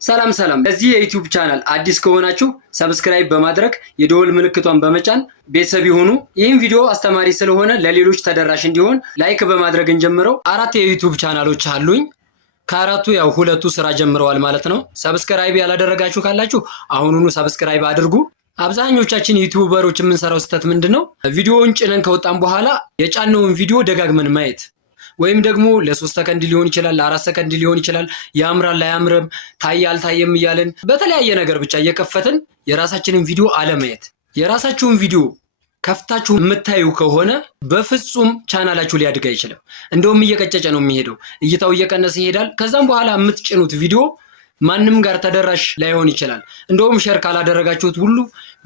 ሰላም ሰላም። ለዚህ የዩቲዩብ ቻናል አዲስ ከሆናችሁ ሰብስክራይብ በማድረግ የደወል ምልክቷን በመጫን ቤተሰብ ይሁኑ። ይህን ቪዲዮ አስተማሪ ስለሆነ ለሌሎች ተደራሽ እንዲሆን ላይክ በማድረግ እንጀምረው። 4 የዩቲዩብ ቻናሎች አሉኝ። ከአራቱ ያው 2ቱ ስራ ጀምረዋል ማለት ነው። ሰብስክራይብ ያላደረጋችሁ ካላችሁ አሁኑኑ ሰብስክራይብ አድርጉ። አብዛኞቻችን ዩቲዩበሮች የምንሰራው ስህተት ምንድነው? ቪዲዮውን ጭነን ከወጣን በኋላ የጫነውን ቪዲዮ ደጋግመን ማየት ወይም ደግሞ ለ3 ሰከንድ ሊሆን ይችላል፣ ለ4 ሰከንድ ሊሆን ይችላል፣ ያምራል አያምርም፣ ታየ አልታየም እያለን በተለያየ ነገር ብቻ እየከፈትን የራሳችንን ቪዲዮ አለማየት። የራሳችሁን ቪዲዮ ከፍታችሁ የምታዩ ከሆነ በፍጹም ቻናላችሁ ሊያድግ አይችልም። እንደውም እየቀጨጨ ነው የሚሄደው፣ እይታው እየቀነሰ ይሄዳል። ከዛም በኋላ የምትጭኑት ቪዲዮ ማንም ጋር ተደራሽ ላይሆን ይችላል። እንደውም ሼር ካላደረጋችሁት ሁሉ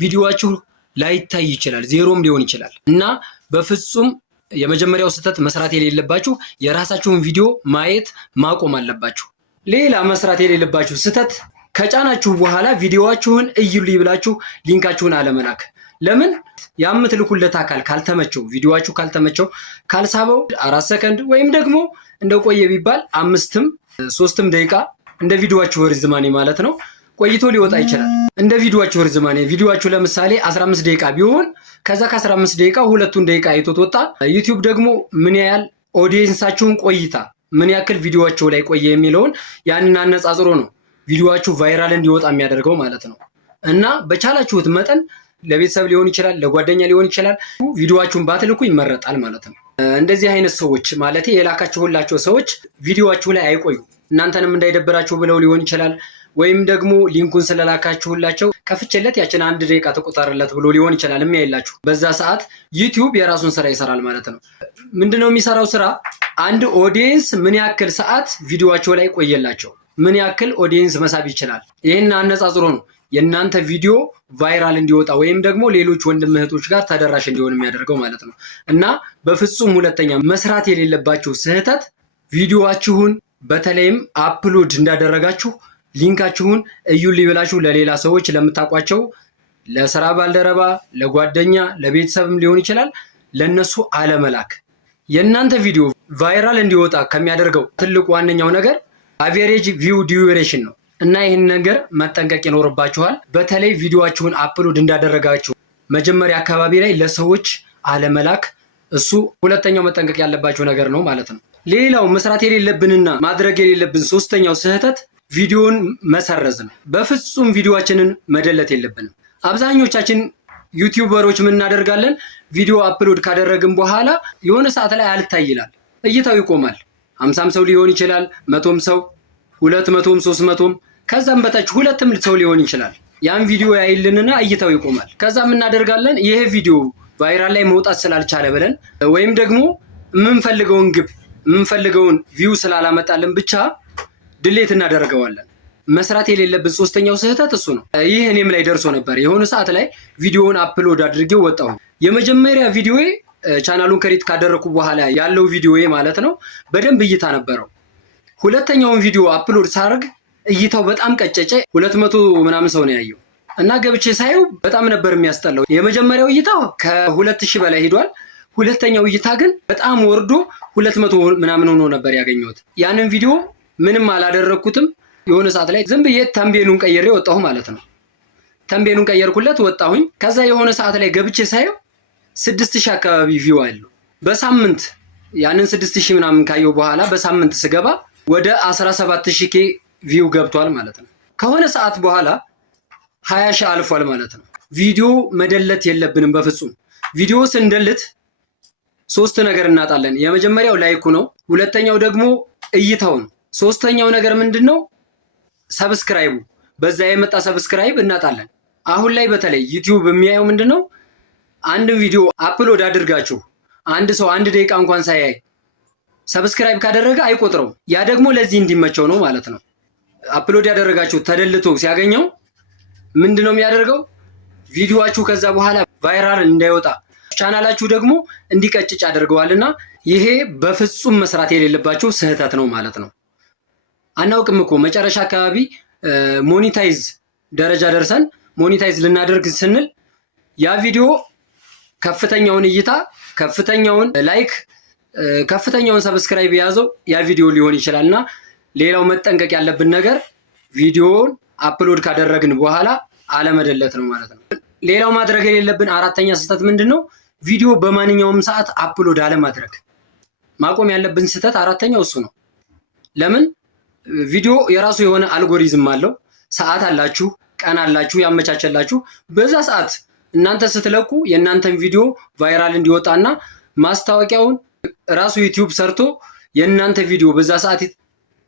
ቪዲዮአችሁ ላይታይ ይችላል፣ ዜሮም ሊሆን ይችላል። እና በፍጹም የመጀመሪያው ስህተት መስራት የሌለባችሁ የራሳችሁን ቪዲዮ ማየት ማቆም አለባችሁ። ሌላ መስራት የሌለባችሁ ስህተት ከጫናችሁ በኋላ ቪዲዮአችሁን እዩልኝ ብላችሁ ሊንካችሁን አለመላክ። ለምን? የምትልኩለት አካል ካልተመቸው፣ ቪዲዮአችሁ ካልተመቸው፣ ካልሳበው 4 ሰከንድ ወይም ደግሞ እንደቆየ ቢባል 5ም 3ም ደቂቃ እንደ ቪዲዮአችሁ ርዝማኔ ማለት ነው ቆይቶ ሊወጣ ይችላል። እንደ ቪዲዮአችሁ ርዝማኔ ቪዲዮአችሁ ለምሳሌ 15 ደቂቃ ቢሆን ከዛ ከ15 ደቂቃ 2ቱን ደቂቃ አይቶት ወጣ። ዩቲዩብ ደግሞ ምን ያህል ኦዲየንሳችሁን ቆይታ ምን ያክል ቪዲዮአችሁ ላይ ቆየ የሚለውን ያንን አነጻጽሮ ነው ቪዲዮአችሁ ቫይራል እንዲወጣ የሚያደርገው ማለት ነው። እና በቻላችሁት መጠን ለቤተሰብ ሊሆን ይችላል፣ ለጓደኛ ሊሆን ይችላል፣ ቪዲዮአችሁን ባትልኩ ይመረጣል ማለት ነው። እንደዚህ አይነት ሰዎች ማለት የላካችሁላቸው ሰዎች ቪዲዮአችሁ ላይ አይቆዩ፣ እናንተንም እንዳይደብራችሁ ብለው ሊሆን ይችላል። ወይም ደግሞ ሊንኩን ስለላካችሁላቸው ከፍቼለት ያችን 1 ደቂቃ ተቆጣረለት ብሎ ሊሆን ይችላል የሚያይላችሁ። በዛ ሰዓት ዩቲዩብ የራሱን ስራ ይሰራል ማለት ነው። ምንድነው የሚሰራው ስራ? አንድ ኦዲየንስ ምን ያክል ሰዓት ቪዲዮአቸው ላይ ቆየላቸው፣ ምን ያክል ኦዲየንስ መሳብ ይችላል። ይህን አነጻጽሮ ነው የእናንተ ቪዲዮ ቫይራል እንዲወጣ ወይም ደግሞ ሌሎች ወንድም እህቶች ጋር ተደራሽ እንዲሆን የሚያደርገው ማለት ነው። እና በፍጹም ሁለተኛ መስራት የሌለባችሁ ስህተት ቪዲዮአችሁን በተለይም አፕሎድ እንዳደረጋችሁ ሊንካችሁን እዩልኝ ብላችሁ ለሌላ ሰዎች ለምታውቋቸው፣ ለስራ ባልደረባ፣ ለጓደኛ፣ ለቤተሰብም ሊሆን ይችላል፣ ለነሱ አለመላክ። የእናንተ ቪዲዮ ቫይራል እንዲወጣ ከሚያደርገው ትልቁ ዋነኛው ነገር አቨሬጅ ቪው ዲዩሬሽን ነው። እና ይህን ነገር መጠንቀቅ ይኖርባችኋል። በተለይ ቪዲዮአችሁን አፕሎድ እንዳደረጋችሁ መጀመሪያ አካባቢ ላይ ለሰዎች አለመላክ፣ እሱ ሁለተኛው መጠንቀቅ ያለባችሁ ነገር ነው ማለት ነው። ሌላው መስራት የሌለብንና ማድረግ የሌለብን ሶስተኛው ስህተት ቪዲዮን መሰረዝ ነው። በፍጹም ቪዲዮአችንን መደለት የለብንም። አብዛኞቻችን ዩቲዩበሮች ምን እናደርጋለን? ቪዲዮ አፕሎድ ካደረግን በኋላ የሆነ ሰዓት ላይ አልታይ ይላል፣ እይታው ይቆማል። 50ም ሰው ሊሆን ይችላል፣ 100ም ሰው፣ 200ም 300ም ከዛም በታች 2ም ሰው ሊሆን ይችላል። ያን ቪዲዮ ያይልንና እይታው ይቆማል። ከዛ ምን እናደርጋለን? ይሄ ቪዲዮ ቫይራል ላይ መውጣት ስላልቻለ ብለን ወይም ደግሞ የምንፈልገውን ግብ የምንፈልገውን ቪው ስላላመጣልን ብቻ ድሌት እናደርገዋለን። መስራት የሌለብን ሶስተኛው ስህተት እሱ ነው። ይህ እኔም ላይ ደርሶ ነበር። የሆነ ሰዓት ላይ ቪዲዮውን አፕሎድ አድርጌው ወጣሁ። የመጀመሪያ ቪዲዮዬ ቻናሉን ክሬት ካደረኩ በኋላ ያለው ቪዲዮዬ ማለት ነው በደንብ እይታ ነበረው። ሁለተኛውን ቪዲዮ አፕሎድ ሳርግ እይታው በጣም ቀጨጨ። 200 ምናምን ሰው ነው ያየው እና ገብቼ ሳየው በጣም ነበር የሚያስጠላው። የመጀመሪያው እይታ ከ2000 በላይ ሄዷል። ሁለተኛው እይታ ግን በጣም ወርዶ 200 ምናምን ሆኖ ነበር ያገኘሁት። ያንን ቪዲዮ ምንም አላደረኩትም። የሆነ ሰዓት ላይ ዝም ብዬ ተምቤኑን ቀይሬ ወጣሁ ማለት ነው። ተምቤኑን ቀየርኩለት ወጣሁኝ። ከዛ የሆነ ሰዓት ላይ ገብቼ ሳየው 6000 አካባቢ ቪው አለው በሳምንት። ያንን 6000 ምናምን ካየው በኋላ በሳምንት ስገባ ወደ 17000 ቪው ገብቷል ማለት ነው። ከሆነ ሰዓት በኋላ 20000 አልፏል ማለት ነው። ቪዲዮ መደለት የለብንም በፍጹም። ቪዲዮ ስንደልት 3 ነገር እናጣለን። የመጀመሪያው ላይኩ ነው። ሁለተኛው ደግሞ እይታው ነው። ሶስተኛው ነገር ምንድነው? ሰብስክራይቡ። በዛ የመጣ ሰብስክራይብ እናጣለን። አሁን ላይ በተለይ ዩቲዩብ የሚያየው ምንድነው? አንድን ቪዲዮ አፕሎድ አድርጋችሁ አንድ ሰው 1 ደቂቃ እንኳን ሳያይ ሰብስክራይብ ካደረገ አይቆጥረው። ያ ደግሞ ለዚህ እንዲመቸው ነው ማለት ነው። አፕሎድ ያደረጋችሁ ተደልቶ ሲያገኘው ምንድነው የሚያደርገው? ቪዲዮአችሁ ከዛ በኋላ ቫይራል እንዳይወጣ ቻናላችሁ ደግሞ እንዲቀጭጭ ያደርገዋልና ይሄ በፍጹም መስራት የሌለባችሁ ስህተት ነው ማለት ነው። አናውቅም እኮ መጨረሻ አካባቢ ሞኔታይዝ ደረጃ ደርሰን ሞኔታይዝ ልናደርግ ስንል ያ ቪዲዮ ከፍተኛውን እይታ፣ ከፍተኛውን ላይክ፣ ከፍተኛውን ሰብስክራይብ የያዘው ያ ቪዲዮ ሊሆን ይችላልና ሌላው መጠንቀቅ ያለብን ነገር ቪዲዮውን አፕሎድ ካደረግን በኋላ አለመደለት ነው ማለት ነው። ሌላው ማድረግ የሌለብን አራተኛ ስህተት ምንድነው? ቪዲዮ በማንኛውም ሰዓት አፕሎድ አለማድረግ። ማቆም ያለብን ስህተት አራተኛው እሱ ነው። ለምን? ቪዲዮ የራሱ የሆነ አልጎሪዝም አለው። ሰዓት አላችሁ፣ ቀን አላችሁ ያመቻቸላችሁ። በዛ ሰዓት እናንተ ስትለቁ የእናንተን ቪዲዮ ቫይራል እንዲወጣና ማስታወቂያውን ራሱ ዩቲዩብ ሰርቶ የእናንተ ቪዲዮ በዛ ሰዓት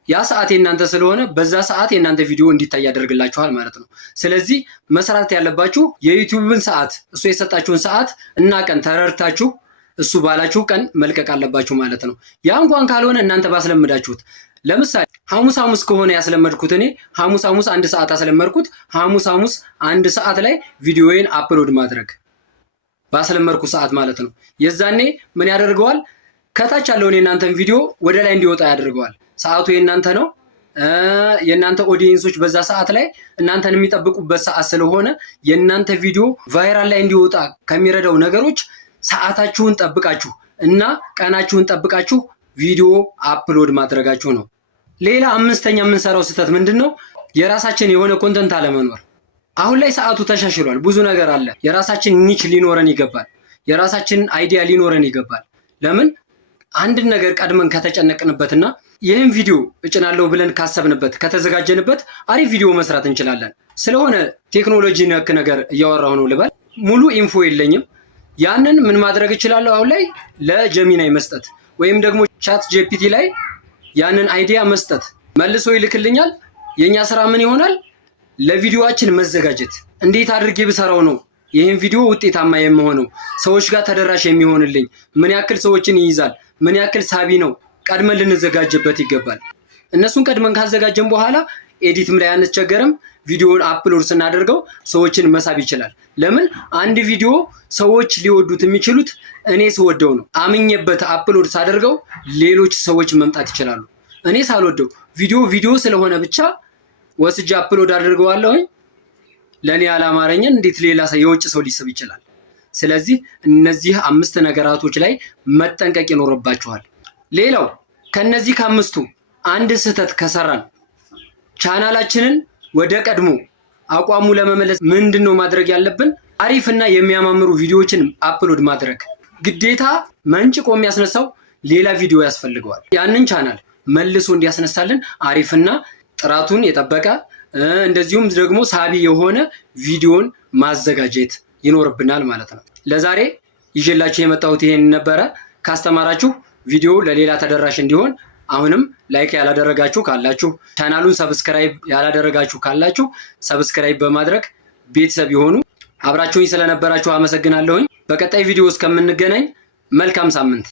ያ ሰዓት የእናንተ ስለሆነ በዛ ሰዓት የእናንተ ቪዲዮ እንዲታይ ያደርግላችኋል ማለት ነው። ስለዚህ መስራት ያለባችሁ የዩቲዩብን ሰዓት እሱ የሰጣችሁን ሰዓት እና ቀን ተረድታችሁ እሱ ባላችሁ ቀን መልቀቅ አለባችሁ ማለት ነው። ያ እንኳን ካልሆነ እናንተ ባስለመዳችሁት ለምሳሌ ሐሙስ ከሆነ ያስለመድኩት እኔ ሐሙስ 1 ሰዓት አስለመድኩት። ሐሙስ 1 ሰዓት ላይ ቪዲዮዬን አፕሎድ ማድረግ ባስለመድኩት ሰዓት ማለት ነው። የዛኔ ምን ያደርገዋል? ከታች ያለውን የእናንተን ቪዲዮ ወደ ላይ እንዲወጣ ያደርገዋል። ሰዓቱ የእናንተ ነው። የእናንተ ኦዲየንሶች በዛ ሰዓት ላይ እናንተን የሚጠብቁበት ሰዓት ስለሆነ የእናንተ ቪዲዮ ቫይራል ላይ እንዲወጣ ከሚረዳው ነገሮች ሰዓታችሁን ጠብቃችሁ እና ቀናችሁን ጠብቃችሁ ቪዲዮ አፕሎድ ማድረጋችሁ ነው። ሌላ አምስተኛ የምንሰራው ስህተት ምንድነው? የራሳችን የሆነ ኮንተንት አለመኖር። አሁን ላይ ሰዓቱ ተሻሽሏል። ብዙ ነገር አለ። የራሳችን ኒች ሊኖረን ይገባል። የራሳችን አይዲያ ሊኖረን ይገባል። ለምን? አንድን ነገር ቀድመን ከተጨነቅንበትና ይህን ቪዲዮ እጭናለሁ ብለን ካሰብንበት ከተዘጋጀንበት አሪፍ ቪዲዮ መስራት እንችላለን። ስለሆነ ቴክኖሎጂ ነክ ነገር እያወራሁ ነው ልበል። ሙሉ ኢንፎ የለኝም። ያንን ምን ማድረግ እችላለሁ? አሁን ላይ ለጀሚናይ መስጠት ወይም ደግሞ ቻት ጂፒቲ ላይ ያንን አይዲያ መስጠት መልሶ ይልክልኛል። የኛ ስራ ምን ይሆናል? ለቪዲዮአችን መዘጋጀት። እንዴት አድርጌ ብሰራው ነው ይህን ቪዲዮ ውጤታማ የሚሆነው? ሰዎች ጋር ተደራሽ የሚሆንልኝ? ምን ያክል ሰዎችን ይይዛል? ምን ያክል ሳቢ ነው? ቀድመን ልንዘጋጅበት ይገባል። እነሱን ቀድመን ካዘጋጀን በኋላ ኤዲትም ላይ አንቸገርም። ቪዲዮውን አፕሎድ ስናደርገው ሰዎችን መሳብ ይችላል። ለምን? አንድ ቪዲዮ ሰዎች ሊወዱት የሚችሉት እኔ ስወደው ነው። አምኜበት አፕሎድ ሳደርገው ሌሎች ሰዎች መምጣት ይችላሉ። እኔ ሳልወደው ቪዲዮ ስለሆነ ብቻ ወስጄ አፕሎድ አድርገዋለሁኝ ለኔ ያላማረኝን እንዴት ሌላ የውጭ ሰው ሊስብ ይችላል? ስለዚህ እነዚህ 5 ነገራቶች ላይ መጠንቀቅ ይኖርባችኋል። ሌላው ከነዚህ ከአምስቱ አንድ ስህተት ከሰራን ቻናላችንን ወደ ቀድሞ አቋሙ ለመመለስ ምንድነው ማድረግ ያለብን? አሪፍና የሚያማምሩ ቪዲዮዎችን አፕሎድ ማድረግ ግዴታ። መንጭቆ የሚያስነሳው ሌላ ቪዲዮ ያስፈልገዋል። ያንን ቻናል መልሶ እንዲያስነሳልን አሪፍና ጥራቱን የጠበቀ እንደዚሁም ደግሞ ሳቢ የሆነ ቪዲዮን ማዘጋጀት ይኖርብናል ማለት ነው። ለዛሬ ይዤላችሁ የመጣሁት ይሄን ነበረ። ካስተማራችሁ ቪዲዮ ለሌላ ተደራሽ እንዲሆን አሁንም ላይክ ያላደረጋችሁ ካላችሁ ቻናሉን ሰብስክራይብ ያላደረጋችሁ ካላችሁ ሰብስክራይብ በማድረግ ቤተሰብ ይሁኑ። አብራችሁኝ ስለነበራችሁ አመሰግናለሁኝ። በቀጣይ ቪዲዮ እስከምንገናኝ መልካም ሳምንት።